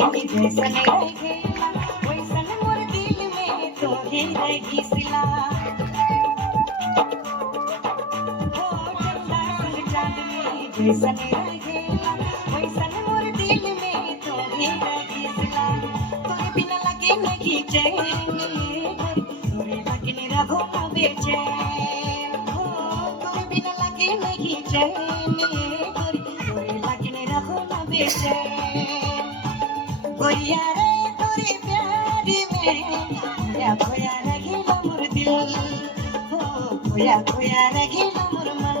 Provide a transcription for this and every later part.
जैसन रहेला वैसन मोर दिल में तोहे रही सिला हो चंदा संग चांदनी जैसन रहेला वैसन मोर दिल में तोहे रही सिला तोरे बिना लगे नहीं चैन तोरे लगे रहो ना बेचैन हो तोरे बिना लगे नहीं चैन तोरे लगे रहो ना बेचैन गोरिया रे तोरे प्यार में खोया खोया रगेला मोर दिल हो खोया खोया रगेला मोर मन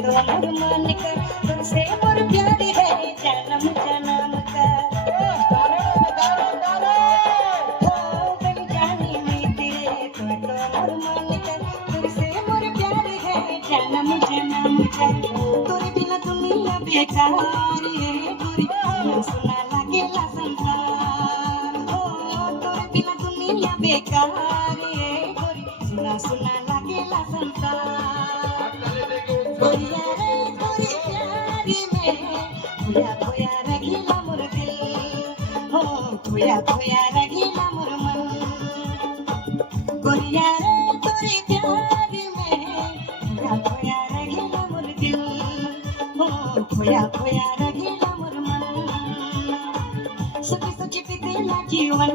तो मोर मन का तुमसे मोर प्यार है जन्म जन्म का हो बन जानी मैं तेरे तो मोर मन का तुमसे मोर प्यार है जन्म जन्म का तोरे बिना दुनिया बेकार है गोरी सुना लगेला संसार हो तोरे बिना दुनिया बेकार है गोरी सुना सुना लगेला संसार गोरिया रे तोरे प्यार में खोया खोया रगेला मोर दिल हो खोया खोया रगेला मोर मन गोरिया रे तोरे प्यार में खोया खोया रगेला मोर दिल हो खोया खोया रगेला मोर मन सोची सोची बीतेला जीवन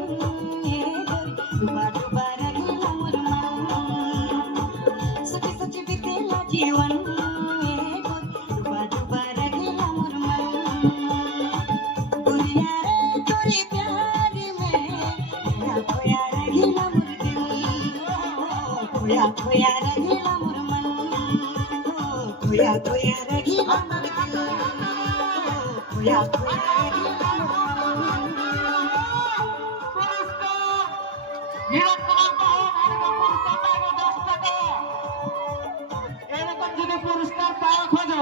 डूबा डूबा रगेला मोर मन सोची सोची बीतेला जीवन खोया खोया रगेला मोर मन खोया खोया रगेला मोर दिल खोया खोया रगेला मोर मन পুরস্কার এরকম যদি পুরস্কার পাওয়া খোঁজো